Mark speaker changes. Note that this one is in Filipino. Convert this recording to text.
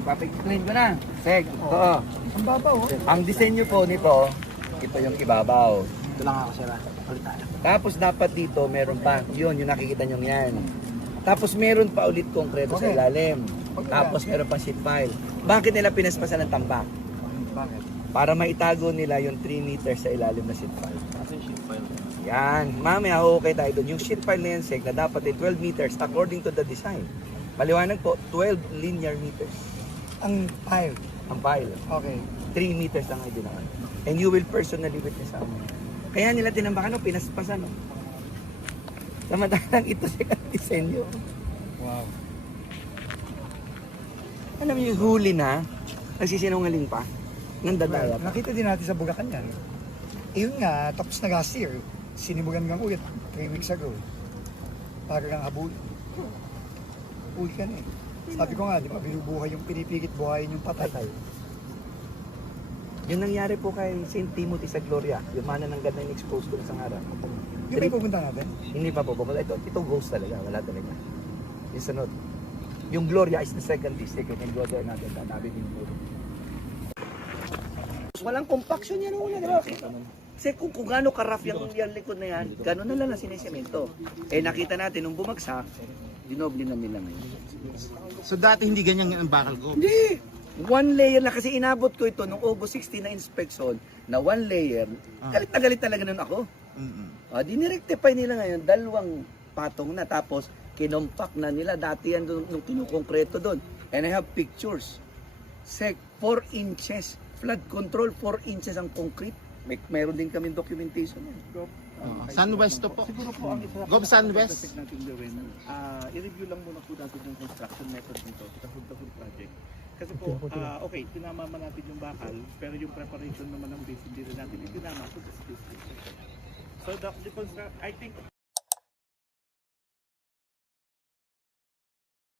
Speaker 1: Papag-explain ko na. Sek, ito.
Speaker 2: Ang babaw, oh.
Speaker 1: Ang disenyo po nito, ito yung ibabaw.
Speaker 2: Ito lang ako, sir. Ulit tayo.
Speaker 1: Tapos dapat dito, meron pa. Yun, yung nakikita nyo yan. Tapos meron pa ulit konkreto sa
Speaker 2: Okay.
Speaker 1: ilalim.
Speaker 2: Okay.
Speaker 1: Tapos meron pa sheet pile. Bakit nila pinaspasan ng tambak?
Speaker 2: Bakit?
Speaker 1: Para maitago nila yung 3 meters sa ilalim na sheet pile.
Speaker 2: Kasi sheet file.
Speaker 1: Yan. Mamaya, okay tayo doon. Yung sheet pile na yan, Sek, na dapat ay 12 meters according to the design. Maliwanag po, 12 linear meters.
Speaker 2: Ang file.
Speaker 1: Ang pile.
Speaker 2: Okay.
Speaker 1: 3 meters lang ay dinaan. And you will personally witness sa amin. Kaya nila tinambakan, pinaspasan. No? Samantalang ito sa disenyo.
Speaker 2: Wow.
Speaker 1: Alam niyo, huli na, nagsisinungaling pa, nandadaya pa.
Speaker 2: Nakita din natin sa Bulacan yan. Yun nga, tapos na last year, sinimugan kang ulit 3 weeks ago. Para kang habul. Huli ka na eh. Sabi ko nga, di ba, binubuhay yung pinipigit buhayin yung patay.
Speaker 1: Yung nangyari po kay St. Timothy sa Gloria, yung mana ng ganda yung expose ko sa harap.
Speaker 2: Di ba yung pupunta natin?
Speaker 1: Hindi pa po. Ito ghost talaga. Wala talaga. Yung sunod. Yung Gloria is the second district. Yung Gloria natin. Tatabi din po. Walang compaction yan una. Diba? Kasi kung gaano ka-rough yung likod na yan, gano'n na lang na sinisemento. Eh nakita natin, nung bumagsak, dinoble na nila ngayon.
Speaker 3: So dati hindi ganyan ang bakal ko?
Speaker 1: Hindi! One layer na kasi inabot ko ito nung August 16 na inspection na one layer. Galit na galit talaga nun ako. Dinirectify nila ngayon, 2 patong na tapos kinompak na nila. Dati yan nung kinukongkreto doon. And I have pictures. Sek, 4 inches. Flood control, 4 inches ang concrete. Mayroon din kami documentation yan.
Speaker 3: Sunwest to po.
Speaker 4: Siguro po ang isa
Speaker 3: Gob Sunwest.
Speaker 4: sa natin gawin, i-review lang muna po natin yung construction method nito, the whole project. Kasi po, okay, tinama man natin yung bakal, pero yung preparation naman ng base, hindi rin natin itinama. So, the construct, I think,